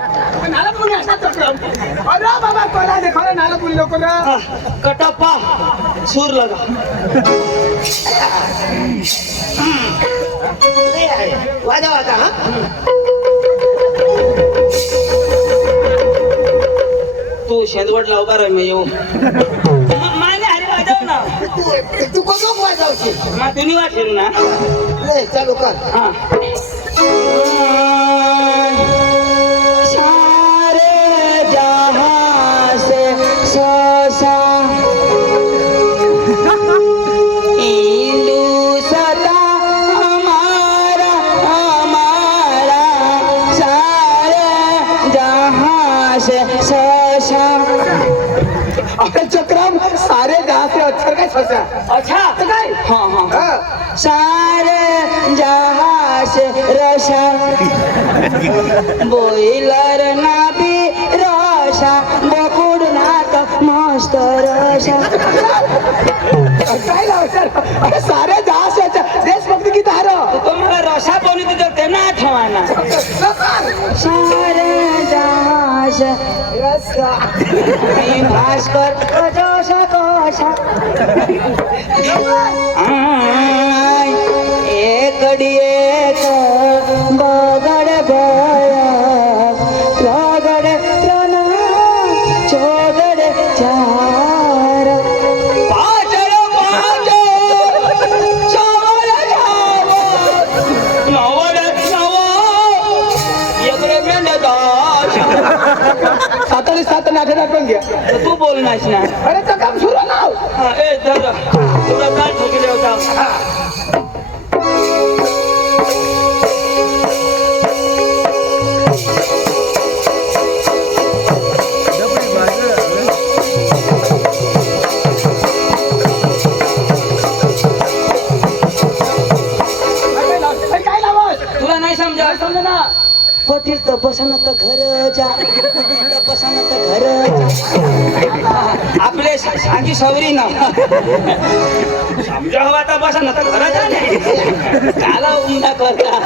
नाला पुणे असा चक्रम अरे बाबा कोला देखो रे नाला पुणे लोक ना कटप्पा सूर लगा वाजा वाजा हा तू शेंदवड लाव बार मी येऊ माने हरी वाजव ना तू कोण वाजवशील मा तुम्ही वाटेल ना ले चालू कर हा सारे जहां से सोसा इंदु सदा हमारा हमारा सारे जहां से सोसा अरे चक्रम सारे जहां से अक्षर काय सोचा अच्छा तो काय हाँ हाँ हां सारे जहां से रसा बोइलर ना भी रसा बकुड ना तो मस्त रसा काय लाव सर अरे सारे जहां से देशभक्ति की तारो तो मला रसा बोली तो ते ना ठेवाना सारे जहां से रसा भास्कर कजोसा कोसा एक एक बगड़ बया लगड़ तना चौगड़ चार पाचड़ पाचड़ चावड़ चावड़ नवड़ नव एकड़े में दाश सातळी सात नाठे टाकून घ्या तू बोलनास ना अरे तो काम सुरू लाव हा ए दादा तुला काय ठोकले होता काय लावस तुला नाही समजा समजा ना पटील तर बसन तर घर जा बसन तर घर जा आपले सागी सवरी ना समजा हवा तर बसन तर घर जा नाही काला उमदा करता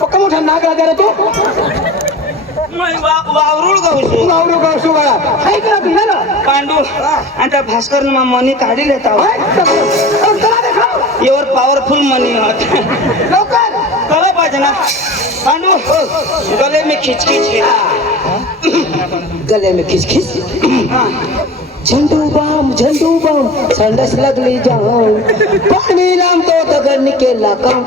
पक्का मोठा नाग राजा रे तू वावरूळ गावसू गावरू गावसू बाळा हाय का तू ना पांडू आणि त्या भास्कर मनी काढी लेता चला देखाव एवर पॉवरफुल मनी होत लवकर कळलं पाहिजे ना पांडू गले में खिचखिच गले में खिचखिच झंडू बम संडस लगली जाऊं पाणी लांबतो दगड केला काम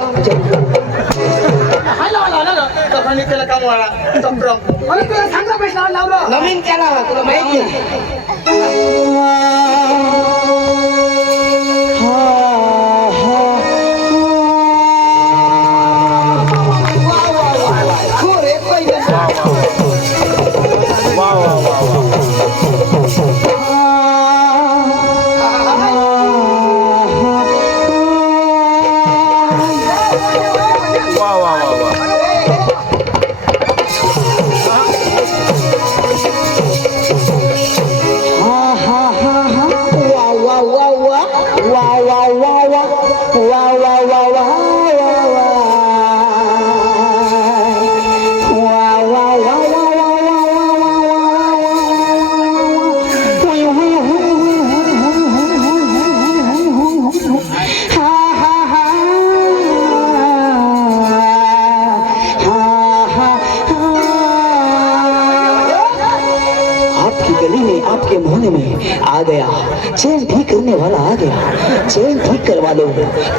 केला काम वाला चक्रम मला तुला सांगा पैसा लावलं नवीन केला तुला माहिती गली में आपके मोहल्ले में आ गया, चेन ठीक करने वाला आ गया, चेन ठीक करवा लो,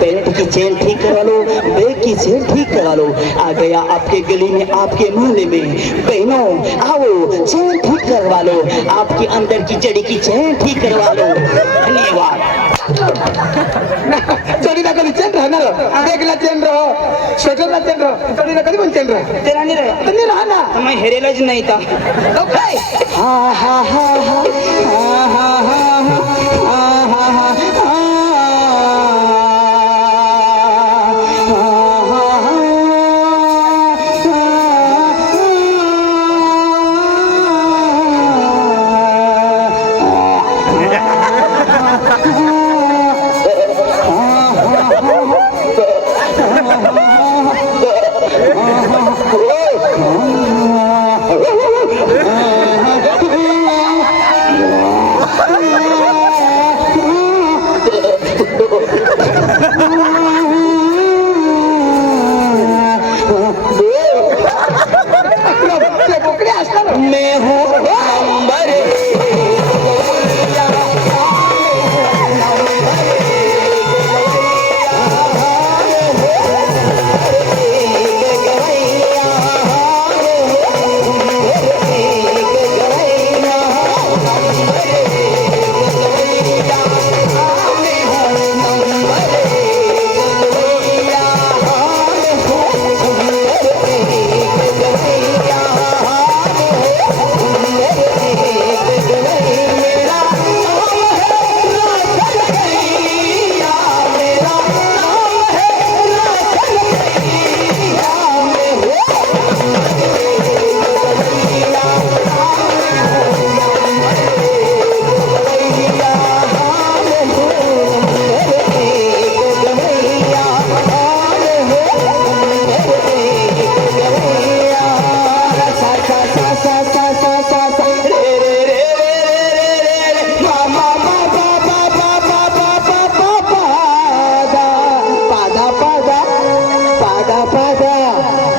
पेरेंट की चेन ठीक करवा लो, बैग की चेन ठीक करवा लो, आ गया आपके गली में आपके मोहल्ले में। बहनों आओ चेन ठीक करवा लो, आपके अंदर की जड़ी की चेन ठीक करवा लो। धन्यवाद। चढीला कधी चेन राहणार बेगला चेन राहो स्वेटरला चेन राहो चढीला कधी पण चेन राहो तेरा नहीं रहे तर नाही राहणार मैं हेरेलाच नहीं था। हा हा हा हा हा हा हा हा हा बोकडे असणार मैं हूँ नंबर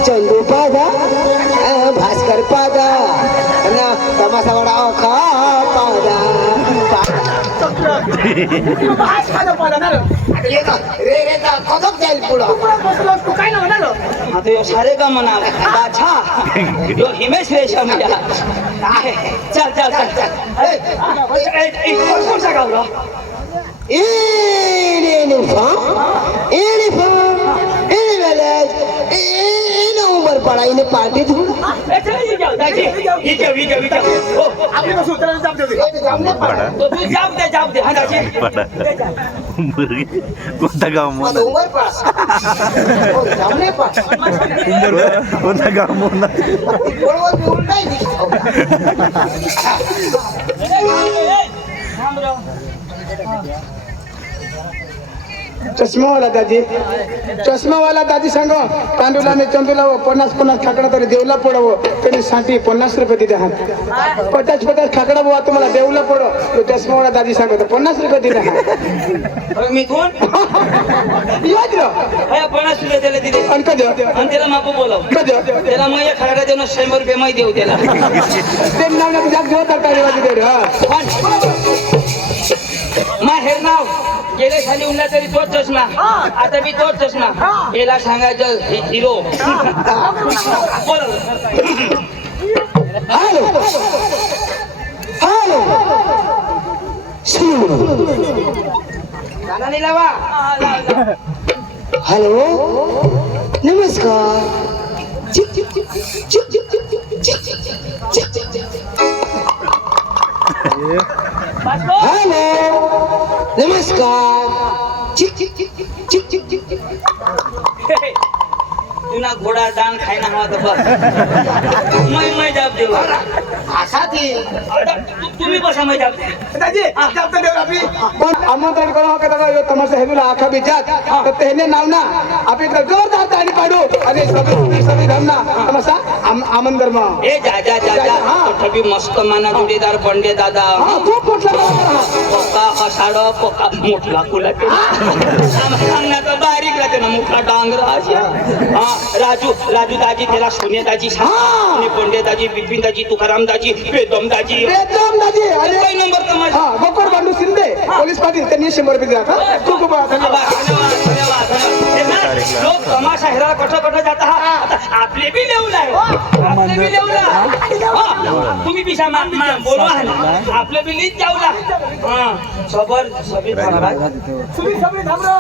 चंदू पादा भास्कर पादा तमाशा वडा खा पादा तू काय ना म्हणालो आता यो सारे का म्हणा बाछा यो हिमेश रेशम या चल चल चल चल कोणसा गावला उमर पड़ा इन्हें पार्टी थी आपली बस उतरायला जाप देऊ जाप दे हाँ दाजी कोणता गाव मोना उमर पड़ा सामने पड़ा कोणता गाव मोना चष्मावाला दाजी सांग तांदूला मी चंदूला 50 खाकडा तरी देवला पडव त्याने साठी 50 रुपये दिले हा 50 खाकडा बुवा तुम्हाला देवला पडो तो चष्मावाला दाजी सांगतो 50 रुपये दिले हा मी कोण याद रो 50 रुपये त्याला दिले आणि कधी आणि त्याला मापू बोलाव कधी त्याला मग एक खाडा देऊन 100 रुपये माहिती देऊ त्याला ते नाव जाग घेऊ तर काय दे माहेर नाव गेले खाली उडला तरी तोच चष्मा आता मी तोच चष्मा याला सांगायचं हिरो बोल हॅलो हॅलो गाना नाही लावा हॅलो नमस्कार चिक चिक चिक चिक चिक चिक चिक चिक चिक चिक हॅलो नमस्कार चिक चिक चिक चिक चिक चिक चिक तुना घोडा दान खायना हवा तर बस मैं जाब देऊ असा ती तुम्ही बसा मैं जाब दे दाजी जाप तर देऊ आपली पण आमंत्रण करू का दादा यो तमाशा हेलूला आखा बिजात तर तेने नाव ना आपली तर जोरदार ताली पाडू आणि सभी धमना तमाशा आमंत्रण मग ए जा जा जा जा तभी मस्त माना जोडीदार पंडे दादा खूप मोठा पोका असाड पोका मोठला कुला अंगणाचा बारीक राहते ना मोठा डांगरा राजू दाजी त्याला सोने दाजी आणि पंडे दाजी बिपिन दाजी तुकाराम दाजी बेदम दाजी बेदम दाजी आणि काही नंबर तमाशा हा गोकुळ बांडू शिंदे पोलीस पाटील त्यांनी 100 रुपये दिला था खूप खूप धन्यवाद लोक तमाशा हेरा कठं कठं जात आहात आपले बी लेवला आपले बी लेवला तुम्ही पिशा बोलवा आपले बी लीच जाऊला सबर सबरी थांबा सुबीर सबरी थांबरो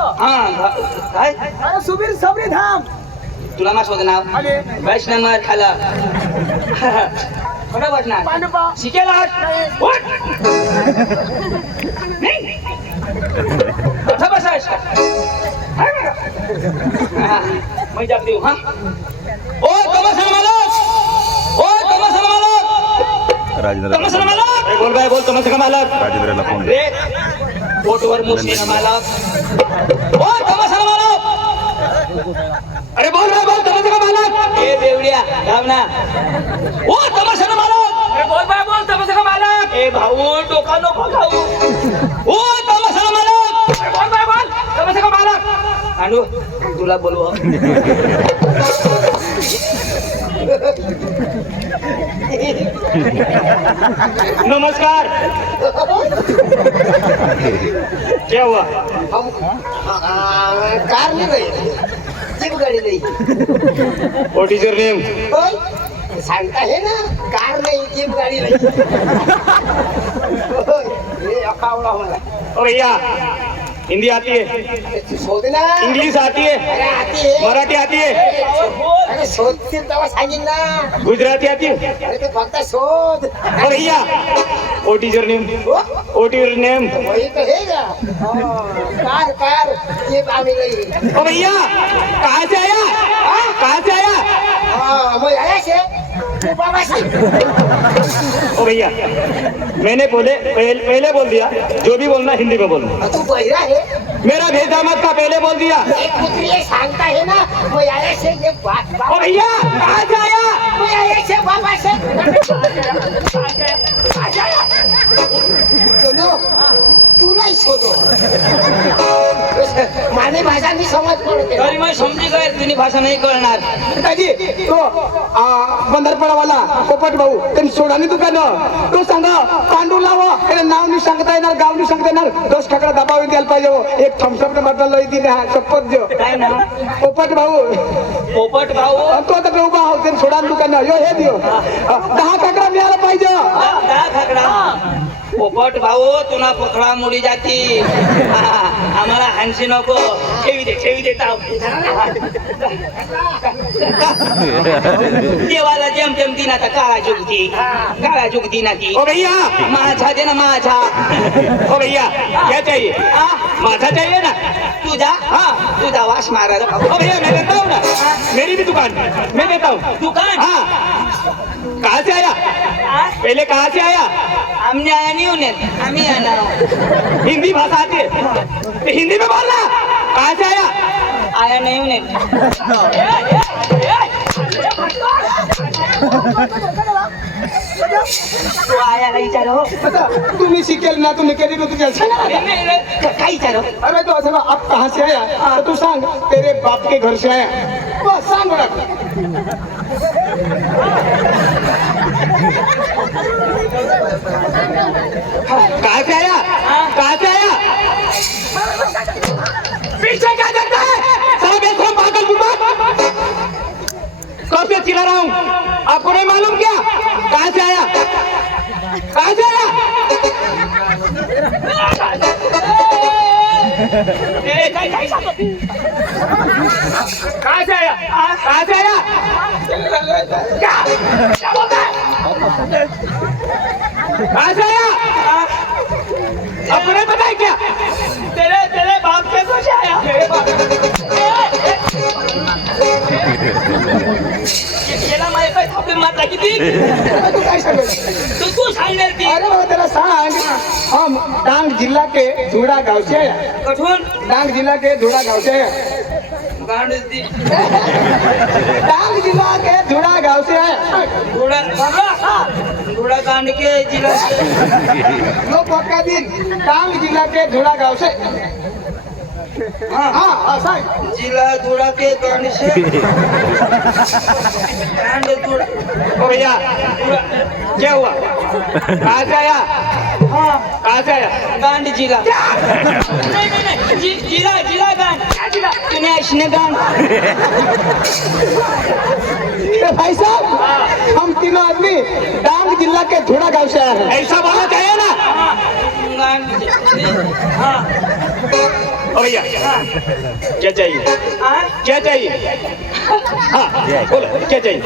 काय अरे सुबीर सबरी थांब तुला मास होतं नाव अरे 22 नंबर खाला खरं वाटणार पांडुपा शिकेला कथा बसायस मैं जब देऊ हा ओ तमाशा मालक ओ तमाशा मालक राजेंद्र तमाशा मालक बोल बाय बोल तमाशा मालक राजेंद्रला फोन रे फोटोवर मुस्लिम मालक ओ तमाशा मालक अरे बोल बाय बोल तमाशा मालक ए देवड्या थांब ना ओ तमाशा मालक अरे बोल बाय बोल तमाशा मालक ए भाऊ टोकानो भगाऊ ओ तमाशा मालक अरे बोल बाय बोल तमाशा मालक आणू तुला बोलवा नमस्कार क्या हुआ कार नहीं गई जीप गाड़ी नहीं व्हाट इज योर नेम सांगता है ना कार नहीं जीप गाड़ी नहीं ये अकाउंट हमारा ओ भैया हिंदी आती है शोधना इंग्लिश आती है अरे आती है मराठी आती है अरे शोधतील तेव्हा सांगीन ना गुजराती आती है अरे ते फक्त शोध ओ भैया what is your name what is your name वही तो है ना कार कार जीप आमी नहीं ओ भैया कहाँ से आया कहाँ से आया हाँ मैं आया से तू बाबा से ओ भैया मैंने पहले बोल दिया जो भी बोलना हिंदी में बोलना तू बहिरा है मेरा भेजा मत का पहले बोल दिया एक पुत्री ये सांगता है ना मैं आया से ये बात ओ भैया कहाँ से आया मैं आया से बाबा से चलो तू नहीं शोधो माने भाषा नहीं समझ पड़ते तरी मैं समजी गए तुझी भाषा नाही कळणार दाजी तो बंदरपडावाला पोपट भाऊ त्यांनी सोडानी दुकान तो सांगा पांडू लावा त्याला नाव नाही सांगता येणार गाव नाही सांगता येणार 10 काकडा दबाव द्यायला पाहिजे हो. एक थम्सअप बॉटल लई दिली हा शपथ देव काय ना पोपट भाऊ पोपट भाऊ तो आता उभा आहोत त्यांनी सोडानी दुकान यो हे दियो 10 काकडा मिळाला पाहिजे काय खाकडा पोपट भाऊ तुला पकडा मुडी जाती आम्हाला हानशी नको ठेवी दे ताव देवाला जेम दिना तर काळा जुग दिना ती ओ भैया माझा दे ना माझा ओ भैया क्या चाहिए माझा चाहिए ना तुझा वास मारा ओ भैया मैं देता हूँ ना मेरी भी दुकान मैं देता हूँ दुकान हाँ कहाँ से आया पहले कहाँ से आया हमने आया नहीं उन्हें हम ही आना हिंदी भाषा आती है तो हिंदी में बोलना कहाँ से आया नहीं उन्हें तो आया नहीं चारो तुम्ही शिकेल ना तुम्ही कधी तुझ्या काय चारो अरे तो असं आप कहाँ से आया तो तू सांग तेरे बाप के घर से आया बस सांग बड़ा कहाँ से आया पीछे क्या देखता है साला बेशरम पागल गुंडा कब से चिल्ला रहा हूँ आपको नहीं मालूम क्या कहाँ से आया कहाँ से आया क्या बोलता है कहाँ से आया आपको नहीं पता है क्या तेरे बाप के कुछ आया गेला माझ्या काही थापे मारला किती तू काय सांगेल तू सांगणार ती अरे बाबा त्याला सांग हम डांग जिल्हा के धुड़ा गांव से आया कठून डांग जिला के धुड़ा गांव से आया गांड दी डांग जिला के धुड़ा गांव से आया थोड़ा गांड के जिला लो पक्का दिन डांग जिला के धुड़ा गांव से हाँ सांग जिला धुड़ा के गांड से गांड धुड़ा ओ भैया क्या हुआ कहाँ से आया? कहाँ से आया? गांड जिला नहीं जिला जिला गांड क्या जिला तूने ऐसने गांड ए भाई साहब, हम तीनों आदमी डांग जिला के धुड़ा गांव से आए हैं। ऐसा बोलना चाहिए ना? ओ भैया, क्या चाहिए? क्या चाहिए? हाँ बोलो, क्या चाहिए?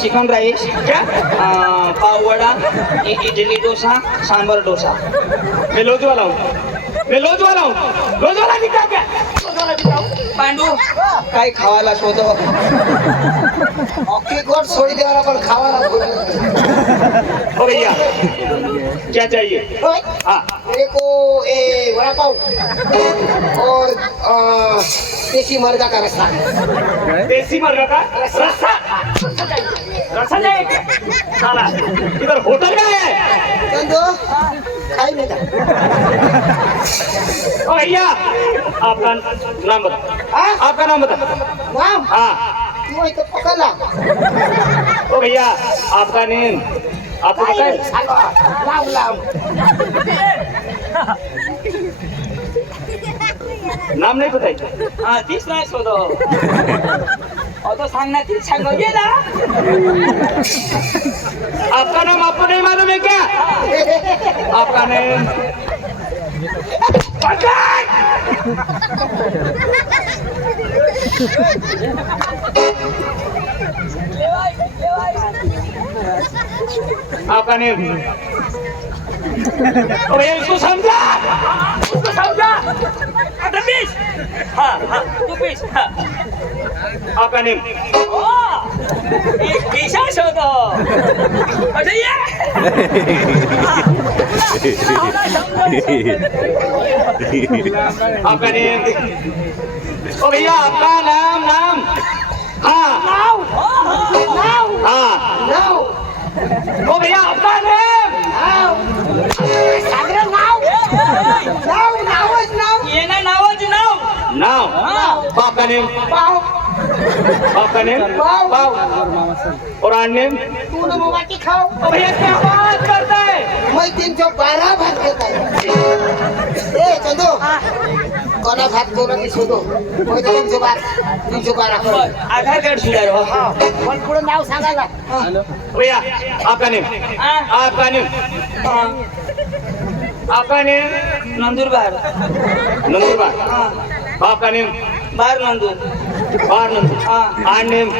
चिकन राइस क्या? पाव वडा इडली डोसा सांबर डोसा मैं लोज वाला हूँ, मैं लोज वाला हूँ। लोज वाला निकला क्या? लोज वाला दिखाओ। पांडू काय खावायला शोधो अख्खी गोट सोडी देवाला पण खावाला बोललो. ओ भैया, क्या चाहिए? होय? हाँ मेरे को वड़ा पाव और देसी मर्गा का रस्सा. देसी मुर्गा का रस्सा। रस्सा जाएगा साला, इधर होटल में है। चंदो खाई में जा. ओ भैया, आपका नाम बता. हाँ? आपका नाम बता. नाम हाँ तू इथं पकडला. ओ भैया, आपका नेम आपको पता काय है? सांगा लाव लाव. नाम नहीं पता है? हा तीच नाही शोधो तो सांग ना तीच सांग गेला आपका नाम आपको नहीं मालूम है क्या? आपका नेम आपका नेम. ओ भैया, इसको समझा, इसको समझा. आता पीस हा हा तू पीस हा आपका नेम. ईशा शोधो अच्छा ये आपका नेम. ओ भैया, आपका नाम नाम. हाँ नाव हाँ. नाव ओ भैया, आपका नेम. नाव सागरं नाव नाव नावच नाव. ये ना नावच नाव नाम. आपका नेम. पाव आपका नेम. पाव और आन नेम. तू न माटी खाओ. ओ भैया, क्या बात करता है? मैं 312 भात घेत आहे. ए चंदू कोणा भात कोणा की शोधो. मैं 312 आधार कार्ड सुधारो पण पुढे नाव सांगायला. भैया, आपका नेम. आपका नेम. आपका नेम. नंदुरबार नंदुरबार. आपका नेम. बार नंदूर बार नंदुर. हाँ. आन नेम.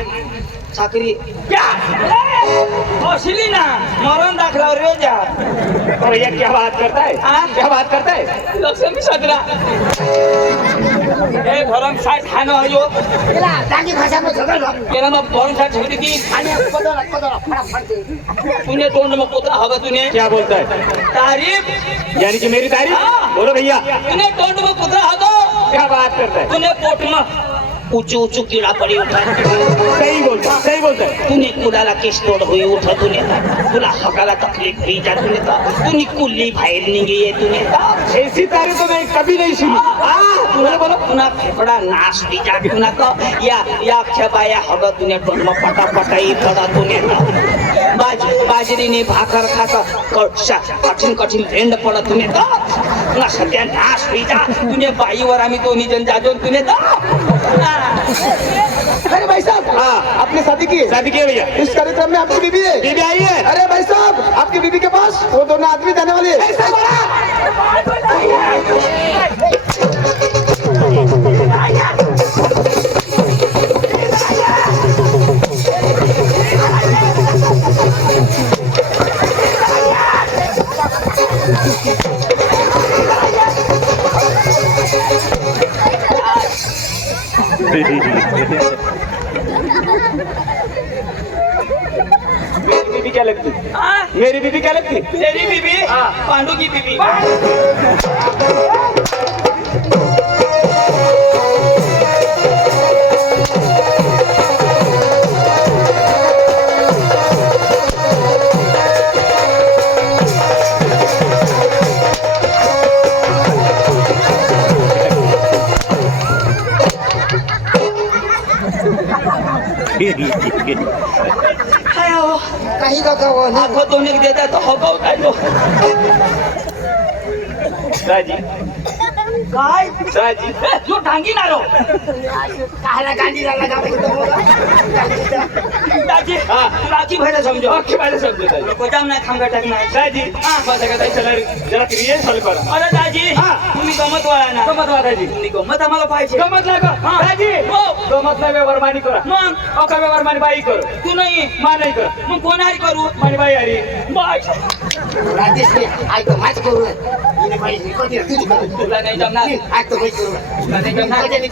साखरी क्या शिली ना मरण दाखला रे जा और भैया, क्या बात करता है? हाँ? क्या बात करता है? लक्ष्मी सदरा ए भरम साथ खाना हो तिला डांगी भाषामा झगडलो. केला मग भरम साथ झगड़ी दी आणि कोदरा फटाफट दे. तूने तोंड में पोता होगा तूने क्या बोलता है? तारीफ यानी कि मेरी तारीफ. हाँ. बोलो भैया, तूने तोंड में पुतरा होगा क्या बात करता है? तूने पोट में ऊंचू ऊंचू कीड़ा पड़ी उठा सही बोलता है, सही बोलता है. तूने कुडाला केस तोड हुई उठा तूने तुला हकाला तकलीफ हुई जा तूने तूने कुल्ली बाहेर निघी आहे तूने ऐसी तारीफ तो मैं कभी नहीं सुनी. तुला बोला पुन्हा फेफडा नाश हुई जा पुन्हा या खेबाया हगा तूने टोंड पटापटाई पडा तूने बाजरीने भाकर खाता कठीण कठीण भेंड पडा तूने ना सध्या नाश हुई जा तूने बाईवर आम्ही दोन्ही जण जाजो तूने अरे भाई साहब, हाँ, आपने शादी की है भैया. इस कार्यक्रम में आपकी बीबी है. बीबी आई है. अरे भाई साहब, आपकी बीबी के पास वो दोनों आदमी जाने वाले हैं. मेरी बीबी क्या लगती? मेरी बीबी क्या लगती? तेरी बीबी पांडू की बीबी काही का गाव आखो दोन एक देता तो हो गाव काय तो दाजी काय दाजी तू ठांगी ना रो काला गांधी झाला दाजी राजी भरे समजो अख्खी बाहेर समजत आहे नको जाम नाही खांगा टाक नाही दाजी माझ्या का चला जरा क्रिया सॉल्व करा अरे दाजी तुम्ही गमत वाळा ना गमत वा दाजी तुम्ही गमत आम्हाला पाहिजे गमत नाही का दाजी हो गमत नाही व्यवहार मानी करा मग अका व्यवहार मानी बाई कर तू नाही मा नाही कर मग कोणारी करू मानी बाई अरे बाय राजेश ऐक माझ करू हिने बाई कधी तुझी तुला नाही जमणार आज तो बाई करू तुला नाही जमणार कधी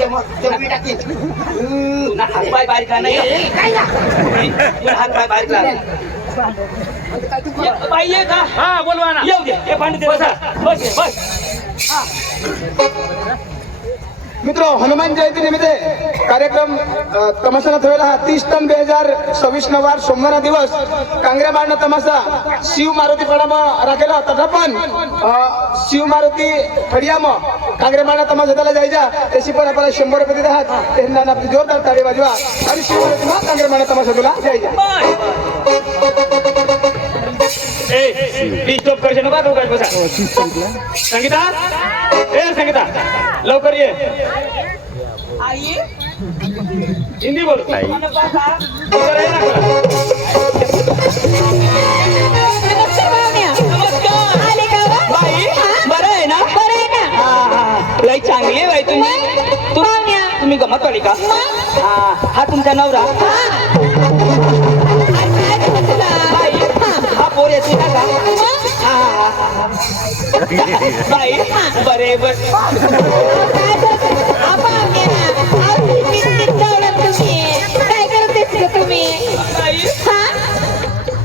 जमी टाकी तुला हात पाय बारीक नाही काय ना तुला हात पाय बारीक लागले बाई ये का हा बोलवा ना येऊ दे हे पाणी दे बस बस बस मित्रो हनुमान जयंती निमित्त कार्यक्रम तमाशाला ठेवला हा 30 टन 2026 नवार सोमवार दिवस कांगऱ्या मारणं तमाशा शिव मारुती पडामं राखेला तथा पण शिव मारुती फडियाम कांगऱ्या मारणं तमाशा त्याला जायचा त्याची पण आपल्याला 100 रुपये देत आहात त्यांना आपली जोरदार ताळी वाजवा आणि शिव मारुती मग कांगऱ्या मारणं तमाशा तुला जायचा ए प्लीज स्टॉप करशे नका दोघांच बसा संगीता ए संगीता लवकर ये आई हिंदी बोल मला बसा लवकर ये ना नमस्कार पाहुण्या. नमस्कार आले का व? बाई हा? बरं आहे ना बरं आहे ना? हा लई चांगली आहे बाई तुम्ही पाहुण्या. तुम्ही गमत वाली का मग? हा तुमचा नवरा हा. काय झालं तुला? बाई हा पोर येते ना का मग? बाई बरे बर काय झालं? हा, पाहुण्या. अहो, किती दौडत तुम्ही. काय करतेस ग तुम्ही? बाई हा?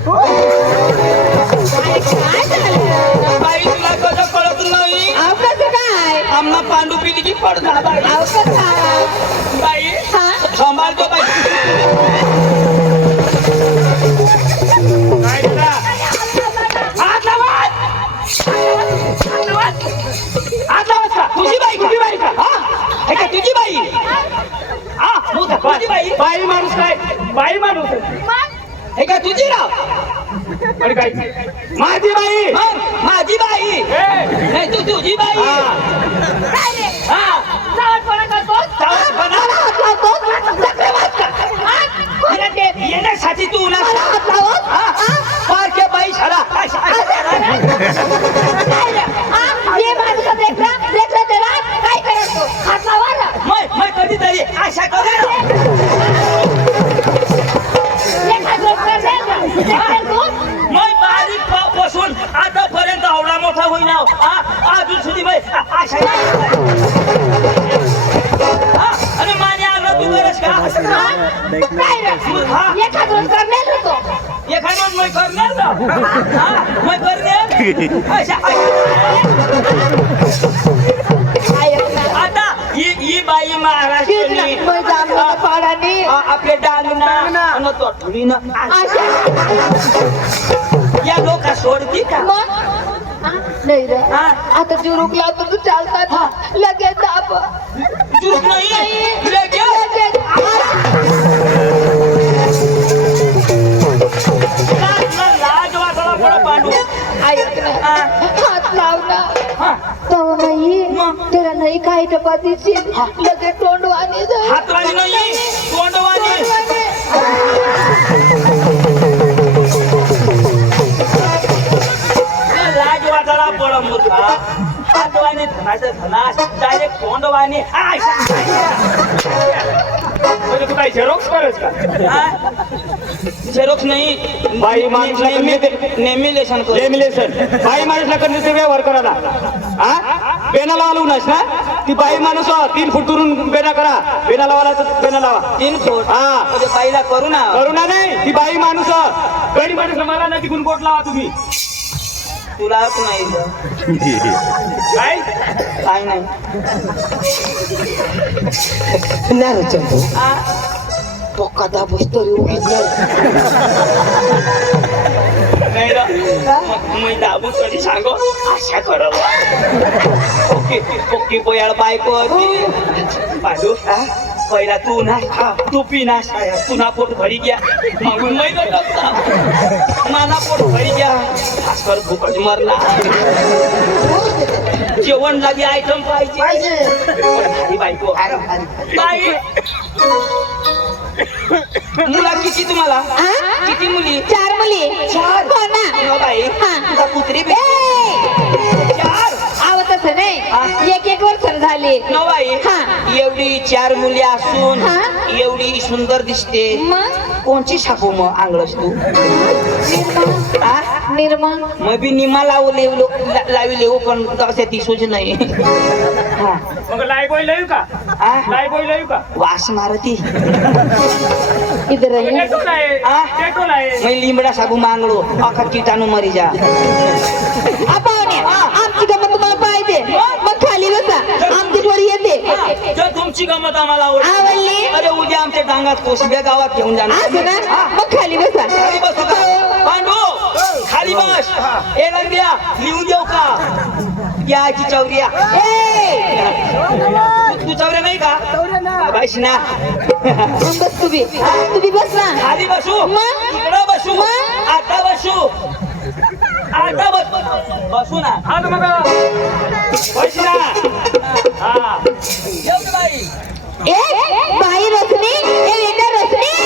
अरे, काय झालं? बाई तुला कसं कळत नाही अहो, कसं काय? आम्हा पांडू पिली की पडदा बाई अहो, कसं? बाई हा? सांभाळतो बाई काय करा हात लावत हात लावत का तुझी बाई का हा हे का तुझी बाई हा तुझी बाई बाई माणूस काय बाई माणूस हे का तुझी राव आणि काय माझी बाई मग माझी बाई ए नाही तू तुझी बाई हा चावटपणा येण्यासाठी तू ना पारख्या बाई शाळा काय करतो हात लावा मैं कधीतरी आशा करू मैं बारीक पासून आतापर्यंत आवडा मोठा होईना अजून सुधी बाई आशा आणि माने आलं तू गरज का एखाद रोज मैं करणार ना मैं करणार आता ही बाई महाराष्ट्राची आपले डांगना या लोका सोडती का नाही रे हा? आता जुरुकला तर तू चालतात लगेच दाब चूक नाही लगेच लाज वाटायला पडा पांडू ऐक ना हा. हात लाव ना हा. तो नाही मग? त्याला नाही काही टपातीची लगेच तोंडवाणी जाईल. हातवाणी नाही तोंडवाणी लाज वाटायला पडा मूर्खा हातवाणी धनाचं धनास डायरेक्ट तोंडवाणी म्हणजे तू काय झेरॉक्स करस का झेरॉक्स नाही बाई माणूसला नेहमी लेशन कर लेमिनेशन बाई माणूसला करण्याचा व्यवहार करायला हा बेना लावू नस ना ती बाई माणूस 3 फूट दुरून बेना करा बेना लावायला तर बेना लावा 3 फूट हा म्हणजे बाईला करू ना करुणा नाही ती बाई माणूस गडी माणूस मला ना तिकून कोट लावा तुम्ही तुला नाही काय काय नाही नाही चंदू आ? तो कदा बसतोरी उगीच नाही रे. मी दाबून कधी सांगो आशा करो ओके ओके पोयाळ बायको पांडू पहिला तू नाश खा तू पी नाश खाया तुना पोट भरी गया मागून नाही करत माना पोट भरी गया भास्कर भूकच मरला जेवण लागी आयटम पाहिजे भारी बायको बाई मुला किती तुम्हाला हा? किती मुली 4 मुली 4 हो ना हो बाई हा. तुझा कुत्री बी ए! 4 आव तसं नाही एक वर्ष झाली न बाई हा. एवढी 4 मुली असून हा. एवढी सुंदर दिसते मग कोणची छापू मग आंगळस तू निर्मा मग बी निमा लावी लेऊ पण तसे दिसूच नाही हा. मग लाईबॉय लाईव का आ? लाईबॉय लाईव का वास मारती इधर ये. डेटोल आहे आ? डेटोल आहे मैं लिंबडा साबू मांगलो अख्खा कीटाणू मरी जा पाहुणे आमची गमत तुम्हाला पाहिजे मग खाली बसा आमची पोरी येते जर तुमची गमत आम्हाला आवडली? अरे उद्या आमच्या डांगात कोसब्या गावात घेऊन जाणार असं ना मग खाली बसा खाली बस का? पांडू खाली बस ए रंग्या लिहून देऊ का याची चौरिया तू चौऱ्या नाही का बाईश ना मग बस तुम्ही बस ना खाली बसू मग? इकडं बसू मग? आता बसू आता बसू ना हा तर मग पैसे ना हा येऊ दे बाई ए बाई रसनी ए वेटर रसनी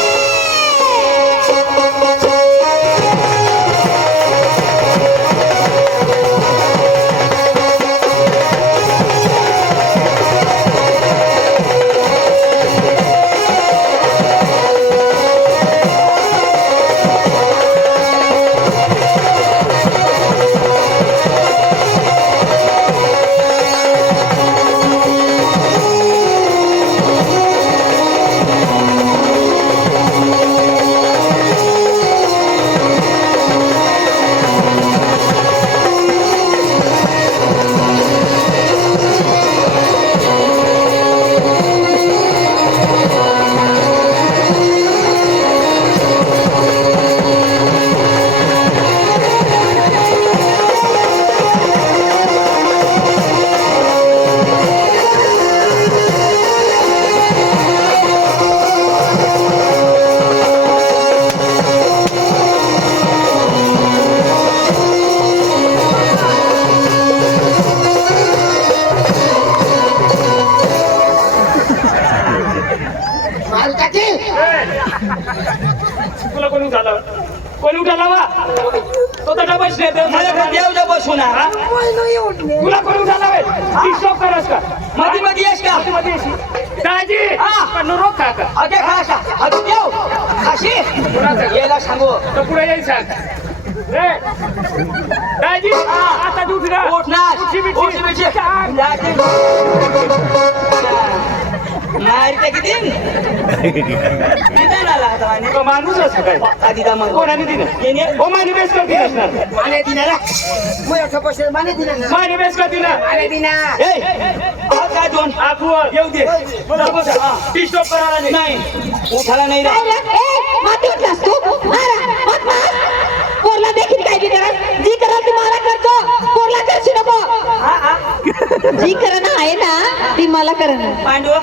माल टाकी तुला कोणी उठाला कोणी उठाला वा तो तर डबल मला देऊ दे बसू ना तुला कोणी उठाला वे डिस्टर्ब करस का मध्ये मध्ये येस का मध्ये येशी. दाजी हा. पण रोग का का अगे खासा अगे देऊ अशी येला सांगू तर पुढे येईल सांग रे दाजी आता तू उठला उठणार उठी बिठी. उठी बिठी. जाते. मारते किती किती आला आता माने तो माणूस असं काय आधी दा मग कोणाने दिलं हो माने बेस का दिलं असणार माने दिना मग ठोपशे माने दिना माने बेस का दिलं माने दिना ए आज काय दोन आखूवर येऊ दे डिस्टर्ब करायला नाही नाही उठाला नाही रे काय रे? ए माती उठलास तू मारा मत मार पोरला देखील काय बी करा जी करा ती मला करतो पोरला करशी नको जी करणं आहे ना ती मला करणं पांडव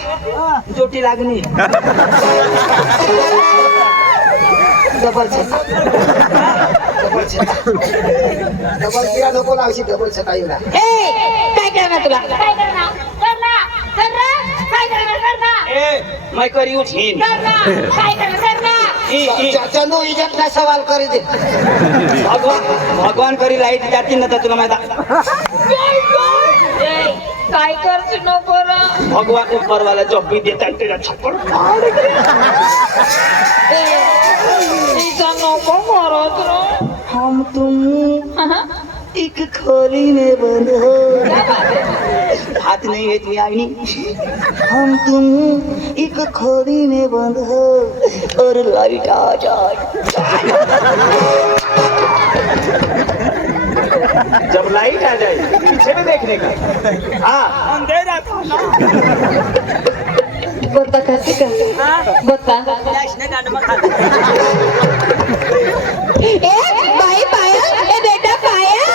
जोटी लागणी डबल छता डबल किरा नको लावशी डबल छता येऊ ना ए काय करणार तुला काय करणार करणार करणार काय करणार करणार ए मैं करी उठीन काय करणार करणार चंदू इज्जत ना सवाल करी दे भगवान करी लाईट जाती ना तर तुला माहिती काय करशी नको भगवान ऊपर वाला जॉब भी देता है तेरा छप्पर फाड़ के नको मरत हम तुम एक खोली में बंद हो हाथ नहीं है तुम्हें आई नहीं हम तुम एक खोली में बंद हो और लाइट आ जाए जब लाइट आ जाए पीछे में देखने का हाँ अंधेरा था बता कैसे कर बता ए भाई पाया ए बेटा पाया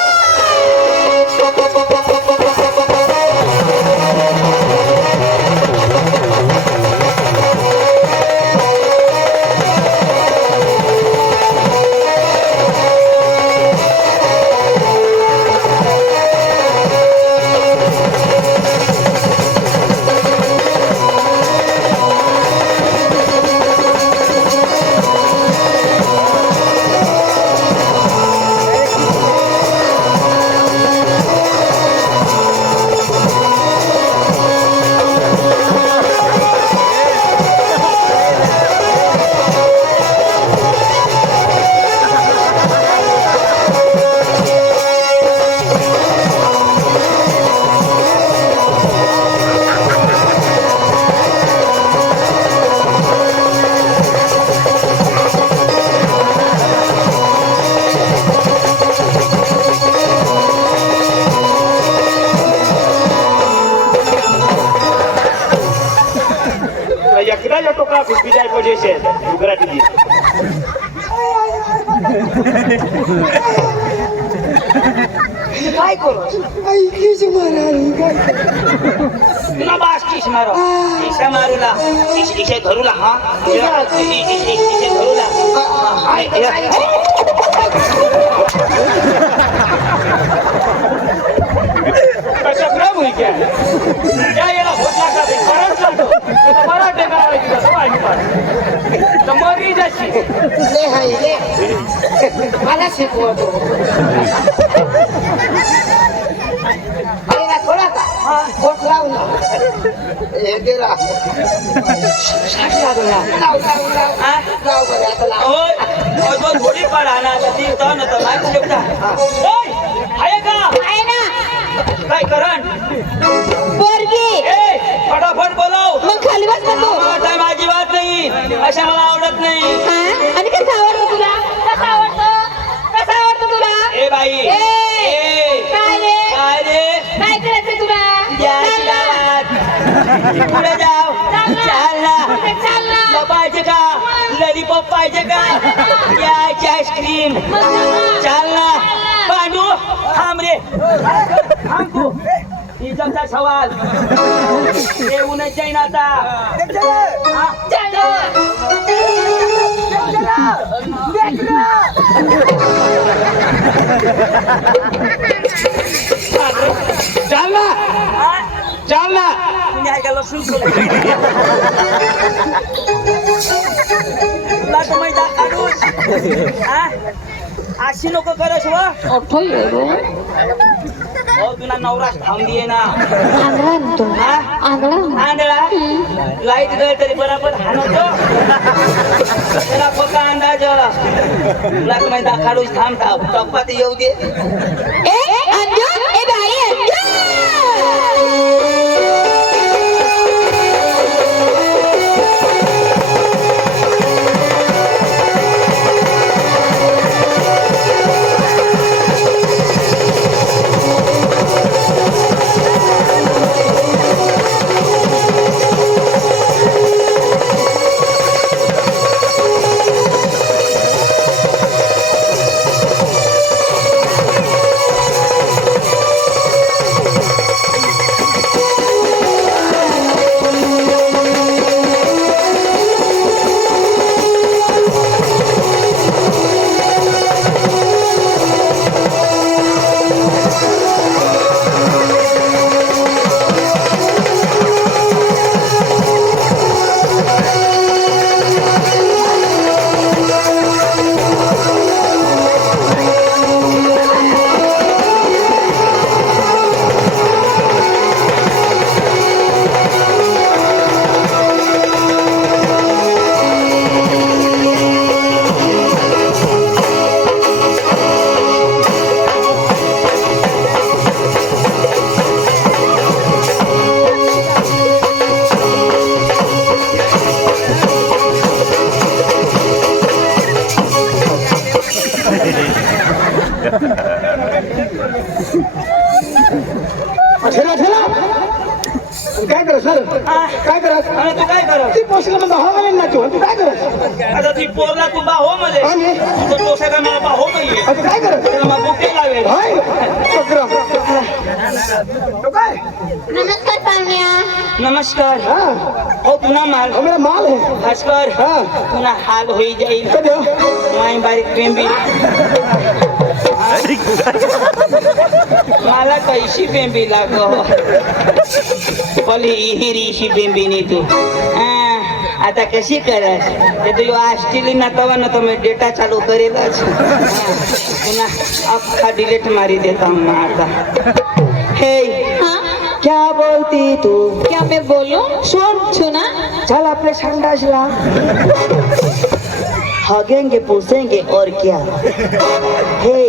काय करू तुला बास किस मारो इशा मारूला इशे धरूला हा इशे धरूला कशा खराब हुई क्या या याला होत लागला ते करंट लागतो बरा टेका तिथं सवाई तर मरी जाशी ले हाय ले मला शिकवतो अरे थोडा का खोट लाव ना हे दे रा साठी लागला लाव बरं आता लाव ओय तो थोडी पडा ना ती तो ना तर माहिती शकता ओय आहे का आहे ना काय करंट पोरगी ए फटाफट बोलाव मग खाली बस ना तू काय माझी बात नाही अशा मला आवडत नाही हा? आणि कसं आवडतं तुला कसं आवडतं तुला ए बाई ए काय रे काय रे काय करायचं तुला या चाल ना. पुढे जाव चाल ना चाल ना. तुला पाहिजे का लॉलीपॉप पाहिजे का या आईस्क्रीम चाल ना पांडू थांब रे थांब तू इज्जतचा सवाल येऊनच जाईन आता हा? चाल ना चाल ना तुम्ही ऐकायला सुरू तुला तर माहिती काढूच अशी नको करस व हो तुला नवराच थांबलीये ना हा? आंधळा लाईट गळ तरी बरोबर हाणवतो त्याला पक्का अंदाज तुला तर माहिती काढूच थांबता टप्पा ते येऊ दे ए अंजू ए बाई अंजू काय करत सर काय करत आणि तू काय कर ती पोचला म्हणतो हा म्हणे ना तू काय करत आता ती पोरला तू बाहो मध्ये आणि तुझं डोसा का मला बाहो नाहीये आता काय करत तुला मग बुके लावेल हाय चक्रम तो काय नमस्कार पाहुण्या नमस्कार हा हो पुन्हा माल हो मेरा माल है भास्कर हा पुन्हा हाल होई जाईल कधी हो? माई बारीक बेंबी मला कैशी बेंबी लागो पली हिरीशी बेंबी नी तू आता कशी करस ते तू आष्टीली ना तवा ना तुम्ही डेटा चालू करेलच पुन्हा अख्खा डिलीट मारी देता आता हे हाँ क्या बोलती तू क्या मैं बोलूं सुन सुना चल अपने संडासला हगेंगे पूछेंगे और क्या हे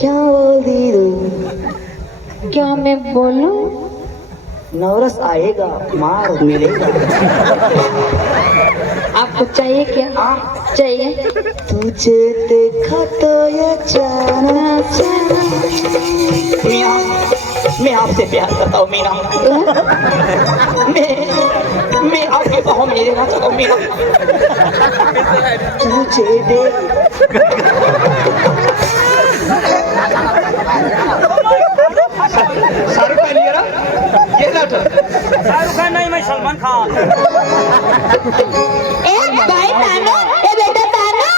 क्या बोलती तू क्या मैं बोलूं नवरस आएगा मार मिलेगा आपको चाहिए क्या चाहिए तुझे देखा तो ये जाना मियाँ मैं आपसे प्यार करता हूँ मीना मैं आपके बाहों में रहना चाहता हूँ मीना तुझे देख खान ए बाई तानो, ए बेटा तानो.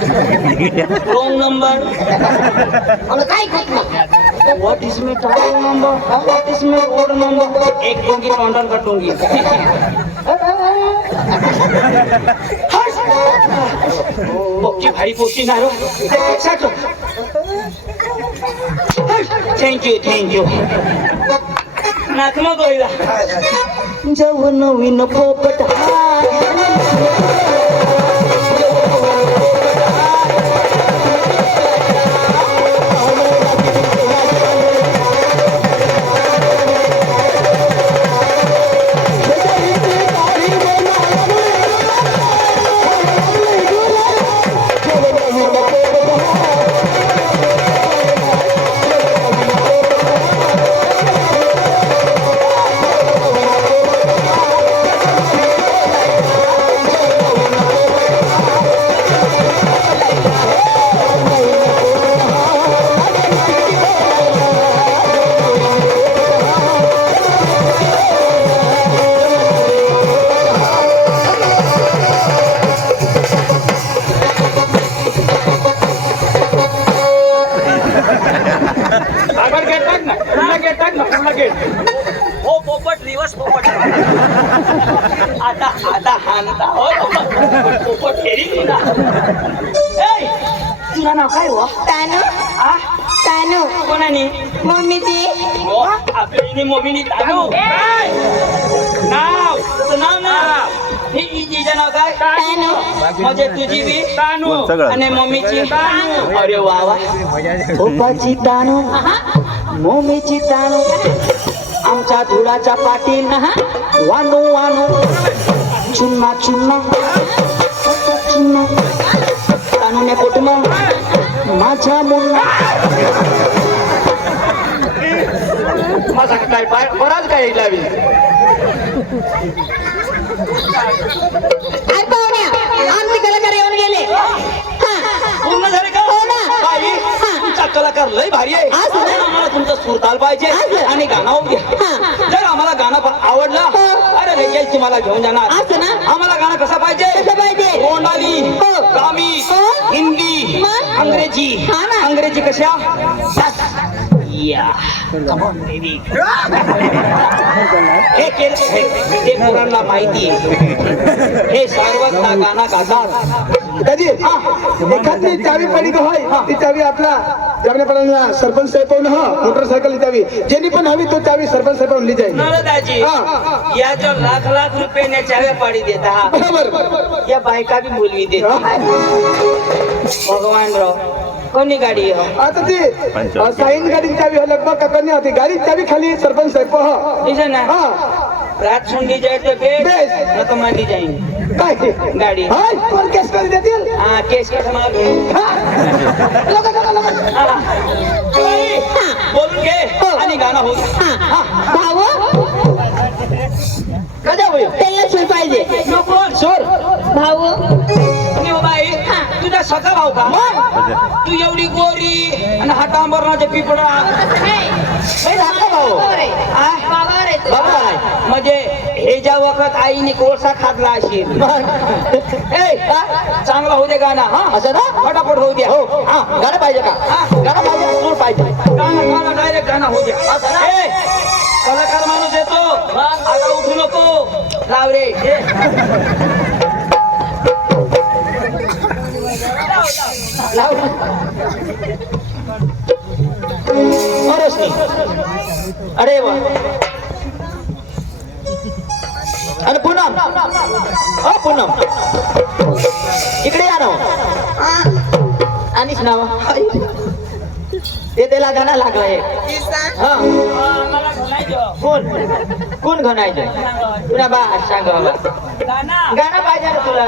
Wrong number. मला काय कळत नाही. What is my wrong number? What is my odd number? एक दूंगी काउंटर कटूंगी. पक्की भारी पोस्टिंग आहे हो. थँक यू नाचमा गोईला जेव्हा नवीन पोपट हो पोपट रिवर्स पोपट आता हानता हो पोपट फेरी तुला तुझं नाव काय हो तानो, आ तानो. कोणाने मम्मीची. हो आपली मम्मीनी तानू नाव तुझं नाव ना ही तिचं नाव काय तानो. म्हणजे तुझी बी तानू आणि मम्मीची अरे वा वा पप्पाची तानू मम्मीची तानू आमच्या धुळाच्या पाटील वानू वानू चुन्ना चुन्ना चुन्ना तानूने कुटुंब माझ्या मुन्ना माझा काय बराच काय लावी आई पाहुण्या, आमचे कलाकार येऊन गेले. पूर्ण झाले का हो ना. बाई तुमचा कलाकार लय भारी आहे असं ना? आम्हाला तुमचा सूरताल पाहिजे असं. आणि गाणं होऊ द्या जर आम्हाला गाणं आवडलं अरे लगेच तुम्हाला घेऊन जाणार असं ना? आम्हाला गाणं कसं पाहिजे कसं पाहिजे? गोंडाली हो. कामी हो. हिंदी मग? अंग्रेजी हा ना. अंग्रेजी कशा बस या Come on, baby. हे केलं ते मुलांना माहिती हे सर्वत्र गाणं गातात दादी एखादी चावी पडी होय ती चावी आपला जमण्यापर्यंत सरपंच साहेब हो मोटरसायकल चावी ज्यांनी पण हवी तो चावी सरपंच साहेब लिही जाईल दादाजी हा. या जो लाख लाख रुपये चाव्या पाडी देता बरोबर या बायका भी बोलवी देता भगवान राव कोणी गाडी हो आता ती साईन गाडी चावी हो लगभग काकांनी होती गाडी चावी खाली सरपंच साहेब हो इसे ना हा रात सुंडी जाए तो बेस बेस. न तो मारी जाएंगे काय ते गाडी हाय पर केस कर देतील हाँ केस का समाल बोलून घे आणि गाणं हो भाऊ, कजा होईल त्यांना सूर पाहिजे. नको सोर भाऊ, आणि हो बाई तुझा सखा भाऊ का तू एवढी गोरी आणि हातांबरणाचे पिपडा भाऊ आ? बाबा आहे. म्हणजे हे ज्या वखत आईने कोळसा खातला असेल ए चांगला होऊ दे गाणं हा असं ना फटाफट होऊ द्या हो हा गाणं पाहिजे का हा गाणं पाहिजे सूर पाहिजे गाणं डायरेक्ट गाणं होऊ द्या असं ना ए कलाकार माणूस येतो लाव रे लाव रोशनी अरे वा अरे पूनम ओ पूनम इकडे या ना आणिच नाव ते त्याला गाणं लागलंय हा मला घालायचं कोण घणायचं तुला बा सांग बाबा गाणं पाहिजे ना तुला